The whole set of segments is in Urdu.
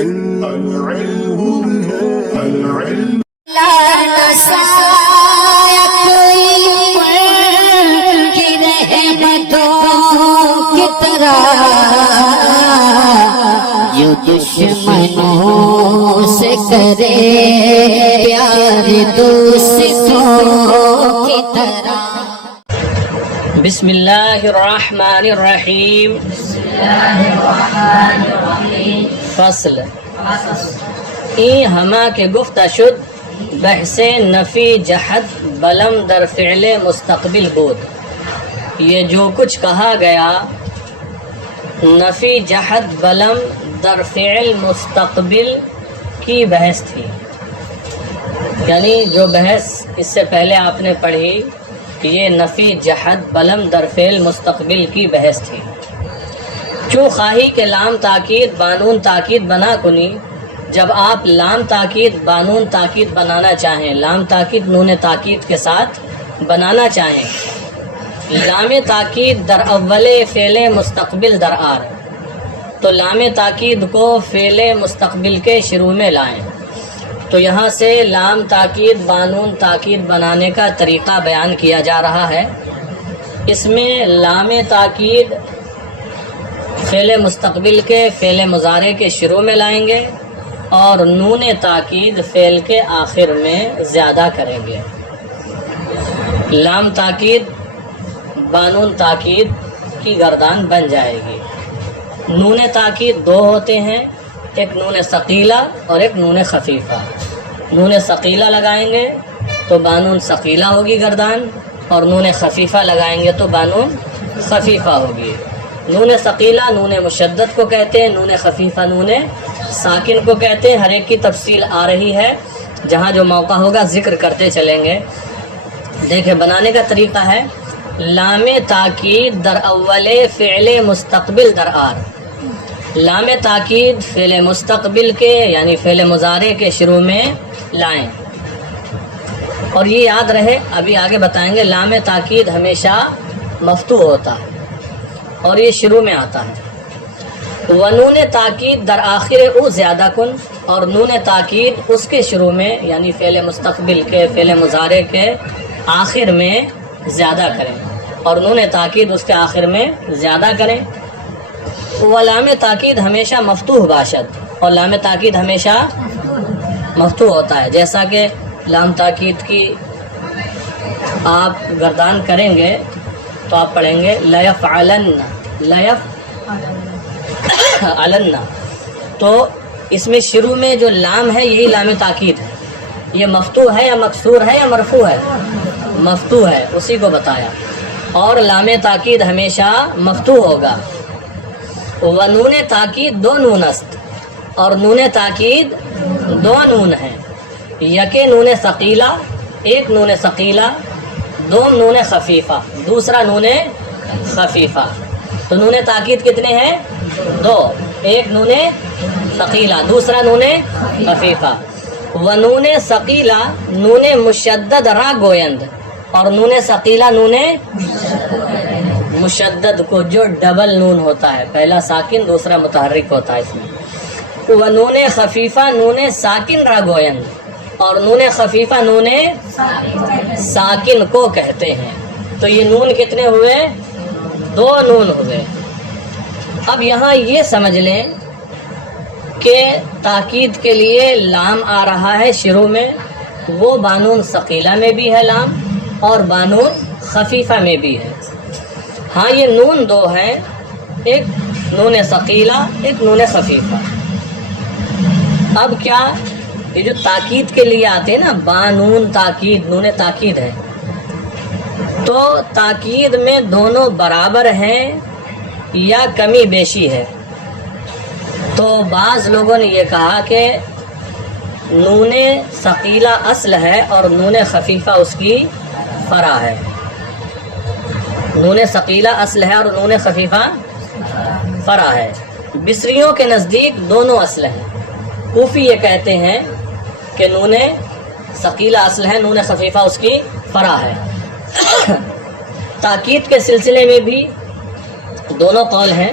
جو دشمنوں سے کرے پیار دوستوں کی طرح. بسم اللہ الرحمن الرحیم. فصل این ہما کے گفتہ شد بحث نفی جحد بلم در فعل مستقبل بود. یہ جو کچھ کہا گیا نفی جحد بلم در فعل مستقبل کی بحث تھی، یعنی جو بحث اس سے پہلے آپ نے پڑھی یہ نفی جحد بلم در فعل مستقبل کی بحث تھی. چوں خواہی کہ لام تاکید بانون تاکید بنا کنی، جب آپ لام تاکید بانون تاکید بنانا چاہیں، لام تاکید نون تاکید کے ساتھ بنانا چاہیں، لام تاکید در اول فعل مستقبل در آر، تو لام تاکید کو فعل مستقبل کے شروع میں لائیں. تو یہاں سے لام تاکید بانون تاکید بنانے کا طریقہ بیان کیا جا رہا ہے. اس میں لام تاکید فعل مستقبل کے فعل مضارع کے شروع میں لائیں گے اور نون تاکید فعل کے آخر میں زیادہ کریں گے. لام تاکید بانون تاکید کی گردان بن جائے گی. نون تاکید دو ہوتے ہیں، ایک نون ثقیلہ اور ایک نون خفیفہ. نون ثقیلہ لگائیں گے تو بانون ثقیلہ ہوگی گردان، اور نون خفیفہ لگائیں گے تو بانون خفیفہ ہوگی. نون ثقیلہ نون مشدد کو کہتے ہیں، نون خفیفہ نون ساکن کو کہتے ہیں. ہر ایک کی تفصیل آ رہی ہے، جہاں جو موقع ہوگا ذکر کرتے چلیں گے. دیکھیں بنانے کا طریقہ ہے لام تاکید در اول فعل مستقبل در آر. لام تاکید فعل مستقبل کے یعنی فعل مضارع کے شروع میں لائیں. اور یہ یاد رہے، ابھی آگے بتائیں گے، لام تاکید ہمیشہ مفتوح ہوتا ہے اور یہ شروع میں آتا ہے. ونون تاکید در آخر او زیادہ کن، اور نون تاکید اس کے شروع میں یعنی فعل مستقبل کے فعل مضارع کے آخر میں زیادہ کریں، اور نون تاکید اس کے آخر میں زیادہ کریں. لام تاکید ہمیشہ مفتوح باشد، اور لام تاکید ہمیشہ مفتوح ہوتا ہے. جیسا کہ لام تاکید کی آپ گردان کریں گے تو آپ پڑھیں گے لیفعلن، لیفعلن. تو اس میں شروع میں جو لام ہے یہی لام تاکید ہے. یہ مفتوح ہے یا مکسور ہے یا مرفوع ہے؟ مفتوح ہے، اسی کو بتایا. اور لام تاکید ہمیشہ مفتوح ہوگا. ونون تاکید دو نون است، اور نون تاکید دو نون ہیں. یک نون ثقیلہ، ایک نون ثقیلہ، دو نون خفیفہ، دوسرا نون خفیفہ. تو نون تاکید کتنے ہیں؟ دو، ایک نون ثقیلہ، دوسرا نون خفیفہ. ونون ثقیلہ نون مشدد را گویند، اور نون ثقیلہ نون مشدد کو جو ڈبل نون ہوتا ہے، پہلا ساکن دوسرا متحرک ہوتا ہے اس میں. ونون خفیفہ نون ساکن را گویند، اور نون خفیفہ نون ساکن کو کہتے ہیں. تو یہ نون کتنے ہوئے؟ دو نون ہوئے. اب یہاں یہ سمجھ لیں کہ تاکید کے لیے لام آ رہا ہے شروع میں، وہ بانون ثقیلہ میں بھی ہے لام اور بانون خفیفہ میں بھی ہے. ہاں یہ نون دو ہیں، ایک نون ثقیلہ ایک نون خفیفہ. اب کیا یہ جو تاکید کے لیے آتے ہیں نا، بانون تاکید نون تاکید ہے، تو تاکید میں دونوں برابر ہیں یا کمی بیشی ہے؟ تو بعض لوگوں نے یہ کہا کہ نون ثقیلہ اصل ہے اور نون خفیفہ اس کی فرع ہے. نون ثقیلہ اصل ہے اور نون خفیفہ فرع ہے. بصریوں کے نزدیک دونوں اصل ہیں. کوفی یہ کہتے ہیں کہ نون ثقیلہ اصل ہے، نون خفیفہ اس کی فرع ہے. تاکید کے سلسلے میں بھی دونوں قول ہیں.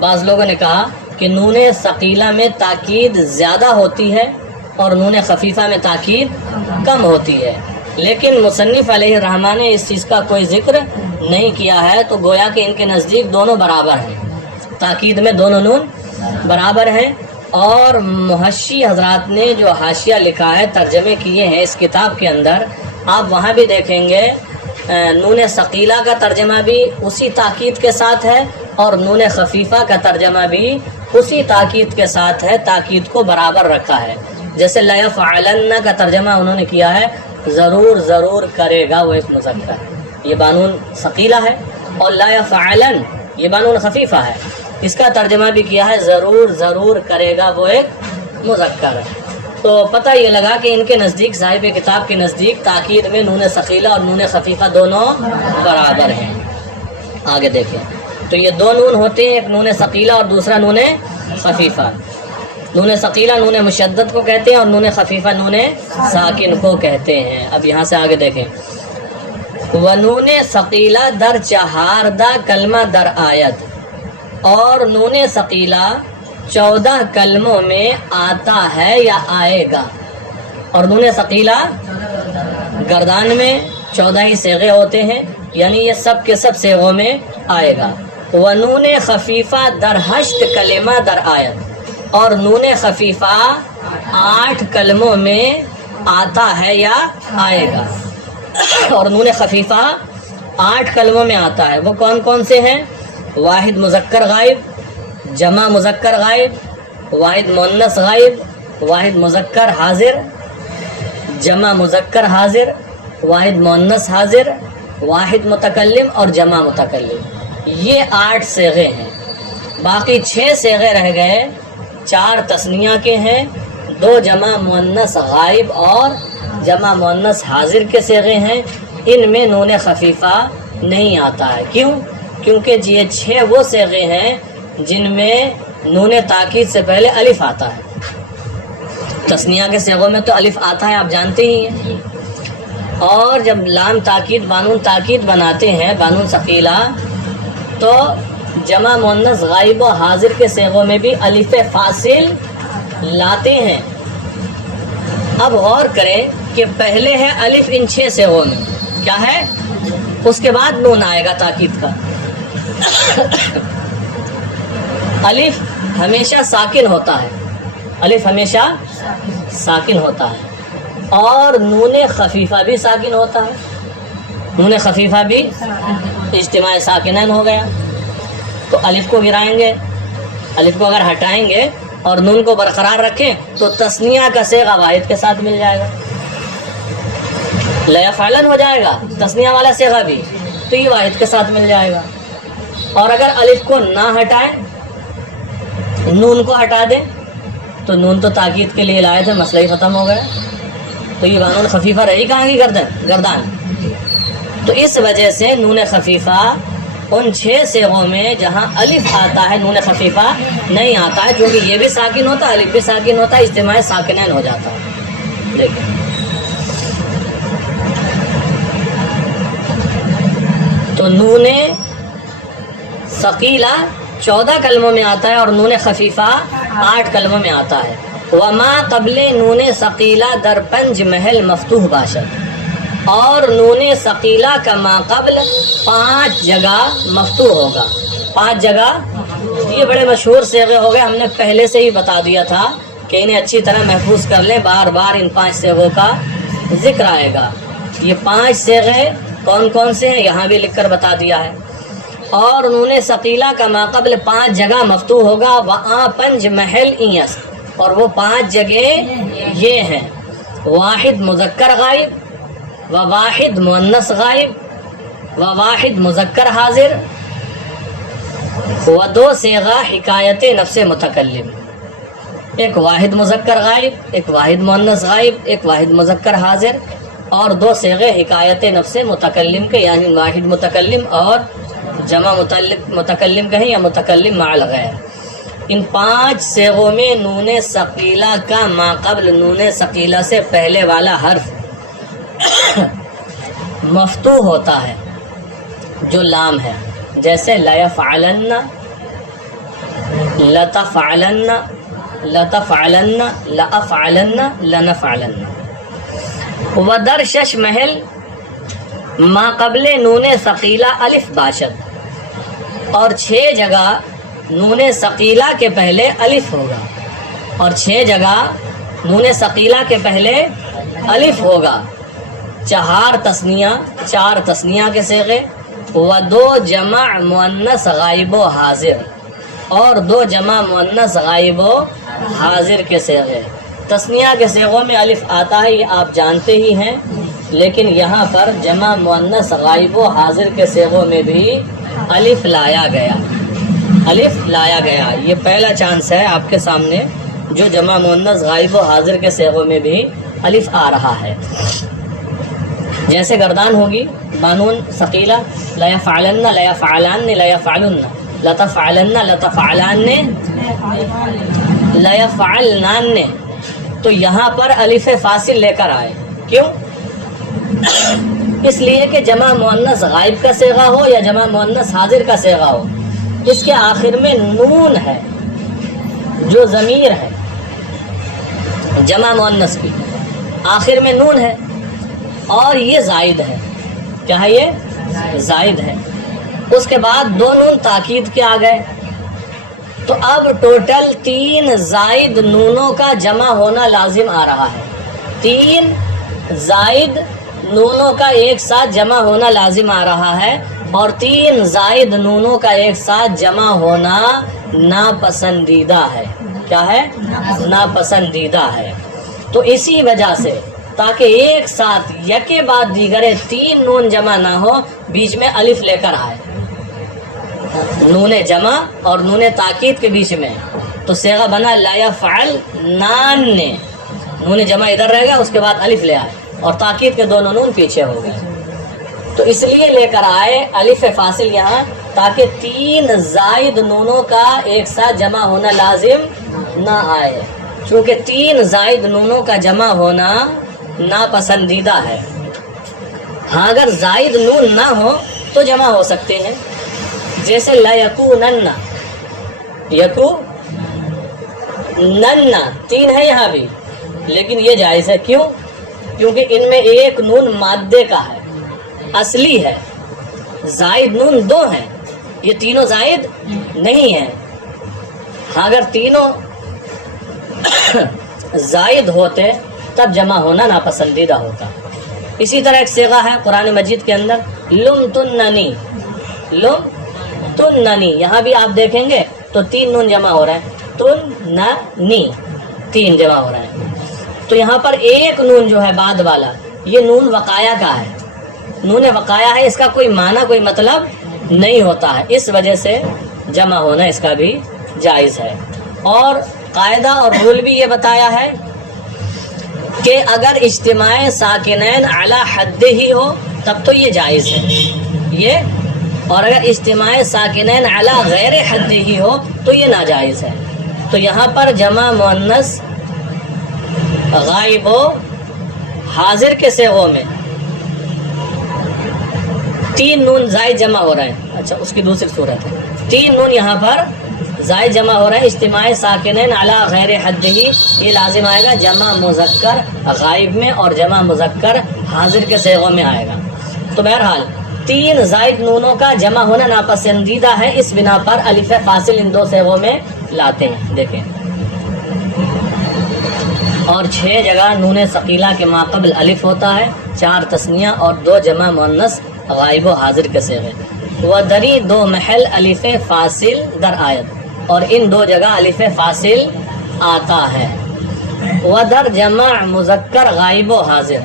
بعض لوگوں نے کہا کہ نون ثقیلہ میں تاکید زیادہ ہوتی ہے اور نون خفیفہ میں تاکید کم ہوتی ہے، لیکن مصنف علیہ الرحمٰن نے اس چیز کا کوئی ذکر نہیں کیا ہے، تو گویا کہ ان کے نزدیک دونوں برابر ہیں، تاکید میں دونوں نون برابر ہیں۔ اور محشی حضرات نے جو حاشیہ لکھا ہے، ترجمے کیے ہیں اس کتاب کے اندر، آپ وہاں بھی دیکھیں گے نون ثقیلہ کا ترجمہ بھی اسی تاکید کے ساتھ ہے اور نون خفیفہ کا ترجمہ بھی اسی تاکید کے ساتھ ہے، تاکید کو برابر رکھا ہے۔ جیسے لیفعلن کا ترجمہ انہوں نے کیا ہے ضرور ضرور کرے گا، وہ ایک مذکر ہے، یہ بانون ثقیلہ ہے، اور لیفعلن یہ بانون خفیفہ ہے، اس کا ترجمہ بھی کیا ہے ضرور ضرور کرے گا، وہ ایک مذکر ہے۔ تو پتہ یہ لگا کہ ان کے نزدیک، صاحب کتاب کے نزدیک، تاکید میں نون ثقیلہ اور نون خفیفہ دونوں برابر ہیں۔ آگے دیکھیں، تو یہ دو نون ہوتے ہیں، ایک نون ثقیلہ اور دوسرا نون خفیفہ۔ نون ثقیلہ نون مشدد کو کہتے ہیں اور نون خفیفہ نون ساکن کو کہتے ہیں۔ اب یہاں سے آگے دیکھیں، ونون ثقیلہ در چہاردہ کلمہ در آیت، اور نون ثقیلہ 14 کلموں میں آتا ہے یا آئے گا، اور نون ثقیلہ گردان میں 14 ہی صیغے ہوتے ہیں، یعنی یہ سب کے سب صیغوں میں آئے گا۔ ونون خفیفہ در 8 کلمہ در آیت، اور نون خفیفہ 8 کلموں میں آتا ہے یا آئے گا، اور نون خفیفہ 8 کلموں میں آتا ہے۔ وہ کون کون سے ہیں؟ واحد مذکر غائب، جمع مذکر غائب، واحد مؤنث غائب، واحد مذکر حاضر، جمع مذکر حاضر، واحد مؤنث حاضر، واحد متکلم اور جمع متکلم، یہ 8 صیغے ہیں۔ باقی 6 صیغے رہ گئے، 4 تثنیہ کے ہیں، 2 جمع مؤنث غائب اور جمع مؤنث حاضر کے صیغے ہیں، ان میں نون خفیفہ نہیں آتا ہے۔ کیوں؟ کیونکہ یہ 6 وہ صیغے ہیں جن میں نون تاکید سے پہلے الف آتا ہے۔ تثنیہ کے صیغوں میں تو الف آتا ہے، آپ جانتے ہی ہیں، اور جب لام تاکید بانون تاکید بناتے ہیں بانون ثقیلہ، تو جمع مؤنث غائب و حاضر کے صیغوں میں بھی الف فاصل لاتے ہیں۔ اب غور کریں کہ پہلے ہے الف ان 6 صیغوں میں، کیا ہے؟ اس کے بعد نون آئے گا تاکید کا۔ الف ہمیشہ ساکن ہوتا ہے، الف ہمیشہ ساکن ہوتا ہے، اور نون خفیفہ بھی ساکن ہوتا ہے، نون خفیفہ بھی اجتماع ساکنین ہو گیا۔ تو الف کو گرائیں گے، الف کو اگر ہٹائیں گے اور نون کو برقرار رکھیں تو تثنیہ کا صیغہ واحد کے ساتھ مل جائے گا، لیفعلن ہو جائے گا تثنیہ والا صیغہ بھی، تو یہ واحد کے ساتھ مل جائے گا۔ اور اگر الف کو نہ ہٹائیں، نون کو ہٹا دیں، تو نون تو تاکید کے لیے لائے تھے، مسئلہ ہی ختم ہو گیا، تو یہ بانون خفیفہ رہی کہاں کی گردان۔ تو اس وجہ سے نون خفیفہ ان 6 صیغوں میں جہاں الف آتا ہے نون خفیفہ نہیں آتا ہے، کیونکہ یہ بھی ساکن ہوتا ہے، الف بھی ساکن ہوتا ہے، اجتماع ساکنین ہو جاتا ہے۔ دیکھیں تو نون ثقیلہ 14 کلموں میں آتا ہے اور نون خفیفہ 8 کلموں میں آتا ہے۔ وما قبل نون ثقیلہ در 5 محل مفتوح باشد، اور نون ثقیلہ کا ما قبل 5 جگہ مفتوح ہوگا۔ 5 جگہ، یہ بڑے مشہور صیغے ہو گئے، ہم نے پہلے سے ہی بتا دیا تھا کہ انہیں اچھی طرح محفوظ کر لیں، بار بار ان 5 صیغوں کا ذکر آئے گا۔ یہ 5 صیغے کون کون سے ہیں یہاں بھی لکھ کر بتا دیا ہے۔ اور نون ثقیلہ کا ما قبل 5 جگہ مفتوح ہوگا، وآں 5 محل ایس، اور وہ 5 جگہ یہ ہیں: واحد مذکر غائب، و واحد مؤنث غائب، و واحد مذکر حاضر، و 2 صیغہ حکایت نفس متکلم، ایک واحد مذکر غائب، ایک واحد مؤنث غائب، ایک واحد مذکر حاضر، اور 2 صیغے حکایت نفس متکلم کے، یعنی واحد متکلم اور جمع متکلم کہیں یا متکلم مع الغیر۔ ان 5 صیغوں میں نون ثقیلہ کا ما قبل نون ثقیلہ سے پہلے والا حرف مفتوح ہوتا ہے جو لام ہے، جیسے لیفعلن، لتفعلن لتفعلن لأفعلن لنفعلن. ودر شش محل ما قبل نون ثقیلہ الف باشد، اور 6 جگہ نون ثقیلہ کے پہلے الف ہوگا، اور 6 جگہ نون ثقیلہ کے پہلے الف ہوگا. 4 تثنیہ کے صیغے، و 2 جمع مؤنث غائب و حاضر، اور 2 جمع مؤنث غائب و حاضر کے صیغے. تثنیہ کے صیغوں میں الف آتا ہے، یہ آپ جانتے ہی ہیں، لیکن یہاں پر جمع مؤنث غائب و حاضر کے صیغوں میں بھی الف لایا گیا. یہ پہلا چانس ہے آپ کے سامنے جو جمع مؤنث غائب و حاضر کے صیغوں میں بھی الف آ رہا ہے. جیسے گردان ہوگی بانون ثقیلہ، لا یفعلن لا یفعلان لا یفعلن، لتفعلن لتفعلان لا یفعلنان، تو یہاں پر الف فاصل لے کر آئے. کیوں؟ اس لیے کہ جمع مؤنث غائب کا صیغہ ہو یا جمع مؤنث حاضر کا صیغہ ہو، اس کے آخر میں نون ہے جو ضمیر ہے جمع مؤنث کی، آخر میں نون ہے اور یہ زائد ہے. کیا ہے؟ یہ زائد ہے. اس کے بعد 2 نون تاکید کے آ گئے، تو اب ٹوٹل 3 زائد نونوں کا جمع ہونا لازم آ رہا ہے. 3 زائد نونوں کا ایک ساتھ جمع ہونا لازم آ رہا ہے، اور 3 زائد نونوں کا ایک ساتھ جمع ہونا ناپسندیدہ ہے. کیا ہے؟ ناپسندیدہ ہے. تو اسی وجہ سے تاکہ ایک ساتھ یکے بعد دیگرے 3 نون جمع نہ ہو، بیچ میں الف لے کر آئے، نون جمع اور نون تاکید کے بیچ میں. تو صیغہ بنا لا یفعلنان، نون جمع ادھر رہے گا، اس کے بعد الف لے آئے اور تاکید کے دونوں نون پیچھے ہو گئے. تو اس لیے لے کر آئے الف فاصل یہاں، تاکہ 3 زائد نونوں کا ایک ساتھ جمع ہونا لازم نہ آئے، چونکہ 3 زائد نونوں کا جمع ہونا ناپسندیدہ ہے. ہاں اگر زائد نون نہ ہو تو جمع ہو سکتے ہیں، جیسے لا یکونن، یکونن 3 ہے یہاں بھی، لیکن یہ جائز ہے. کیوں؟ کیونکہ ان میں ایک نون مادے کا ہے، اصلی ہے. زائد نون 2 ہیں، یہ تینوں زائد نہیں ہیں. ہاں اگر تینوں زائد ہوتے تب جمع ہونا ناپسندیدہ ہوتا. اسی طرح ایک صیغہ ہے قرآن مجید کے اندر لم تننی، یہاں بھی آپ دیکھیں گے تو 3 نون جمع ہو رہا ہے، تننی 3 جمع ہو رہا ہے. تو یہاں پر ایک نون جو ہے بعد والا، یہ نون وقایا کا ہے، نون وقایا ہے، اس کا کوئی معنی کوئی مطلب نہیں ہوتا ہے، اس وجہ سے جمع ہونا اس کا بھی جائز ہے. اور قاعدہ اور رول بھی یہ بتایا ہے کہ اگر اجتماع ساکنین علی حد ہی ہو تب تو یہ جائز ہے یہ، اور اگر اجتماع ساکنین علی غیر حد ہی ہو تو یہ ناجائز ہے. تو یہاں پر جمع مؤنث غائب و حاضر کے صیغوں میں 3 نون زائد جمع ہو رہے ہیں. اچھا اس کی دوسری صورت ہے 3 نون یہاں پر زائد جمع ہو رہے ہیں اجتماع ساکنین علی غیر حد ہی، یہ لازم آئے گا جمع مذکر غائب میں اور جمع مذکر حاضر کے صیغوں میں آئے گا. تو بہرحال 3 زائد نونوں کا جمع ہونا ناپسندیدہ ہے، اس بنا پر الف فاصل ان 2 صیغوں میں لاتے ہیں. دیکھیں، اور 6 جگہ نون ثقیلہ کے ماقبل الف ہوتا ہے، 4 تثنیہ اور 2 جمع مؤنث غائب و حاضر کے صیغے. و دری 2 محل الف فاصل در آیت، اور ان 2 جگہ الف فاصل آتا ہے. و در جمع مذکر غائب و حاضر،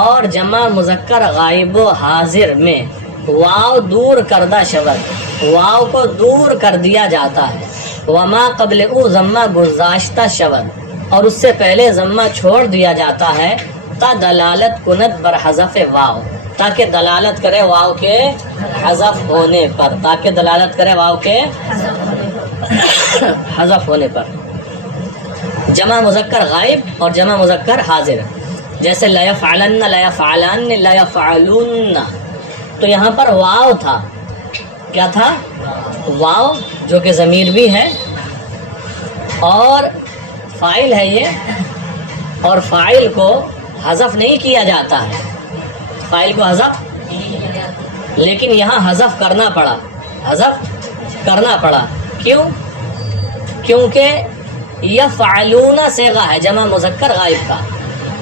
اور جمع مذکر غائب و حاضر میں واو دور کردہ شود، واو کو دور کر دیا جاتا ہے. وما قبل او ضمہ گزاشتہ شود، اور اس سے پہلے ضمہ چھوڑ دیا جاتا ہے. تا دلالت کنت بر حذف واو، تاکہ دلالت کرے واو کے حذف ہونے پر، تاکہ دلالت کرے واو کے حذف ہونے پر. جمع مذکر غائب اور جمع مذکر حاضر، جیسے لا یفعلن لا یفعلان لا یفعلون، تو یہاں پر واو تھا. کیا تھا؟ واو جو کہ ضمیر بھی ہے اور فاعل ہے یہ، اور فاعل کو حذف نہیں کیا جاتا ہے، فاعل کو حذف، لیکن یہاں حذف کرنا پڑا، حذف کرنا پڑا، کیوں؟ کیونکہ یفعلون صیغہ ہے جمع مذکر غائب کا،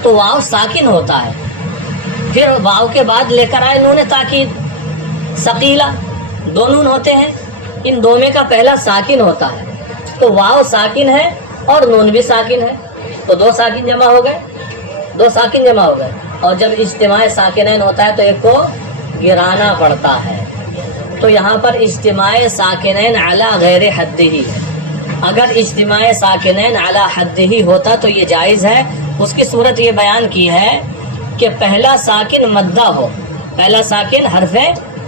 تو واو ساکن ہوتا ہے، پھر واو کے بعد لے کر آئے نون تاکید ثقیلہ، دو نون ہوتے ہیں، ان دو میں کا پہلا ساکن ہوتا ہے، تو واو ساکن ہے اور نون بھی ساکن ہے، تو دو ساکن جمع ہو گئے، دو ساکن جمع ہو گئے، اور جب اجتماع ساکنین ہوتا ہے تو ایک کو گرانا پڑتا ہے، تو یہاں پر اجتماع ساکنین علی غیر حد ہی ہے، اگر اجتماع ساکنین علی حد ہی ہوتا تو یہ جائز ہے۔ اس کی صورت یہ بیان کی ہے کہ پہلا ساکن مدہ ہو، پہلا ساکن حرف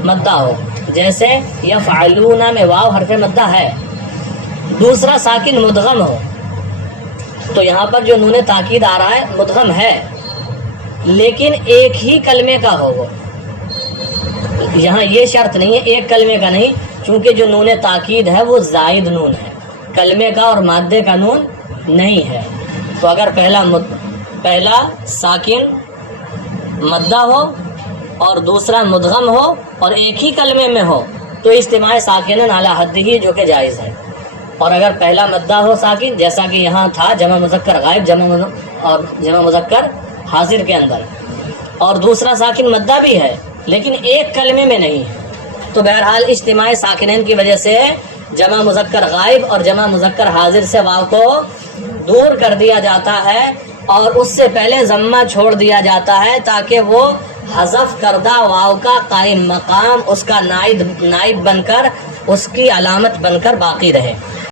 مدہ ہو، جیسے یفعلون میں واو حرف مدہ ہے، دوسرا ساکن مدغم ہو، تو یہاں پر جو نون تاکید آ رہا ہے مدغم ہے، لیکن ایک ہی کلمے کا ہو، وہ یہاں یہ شرط نہیں ہے ایک کلمے کا نہیں، چونکہ جو نون تاکید ہے وہ زائد نون ہے، کلمے کا اور مادے کا نون نہیں ہے، تو اگر پہلا ساکن مدہ ہو اور دوسرا مدغم ہو اور ایک ہی کلمے میں ہو تو اجتماع ساکنن علی حد ہی جو کہ جائز ہے، اور اگر پہلا مدہ ہو ساکن جیسا کہ یہاں تھا جمع مذکر غائب جمع مذکر حاضر کے اندر، اور دوسرا ساکن مدہ بھی ہے لیکن ایک کلمے میں نہیں ہے، تو بہرحال اجتماع ساکنین کی وجہ سے جمع مذکر غائب اور جمع مذکر حاضر سے واو کو دور کر دیا جاتا ہے اور اس سے پہلے ضمہ چھوڑ دیا جاتا ہے تاکہ وہ حذف کردہ واو کا قائم مقام اس کا نائب بن کر، اس کی علامت بن کر باقی رہے۔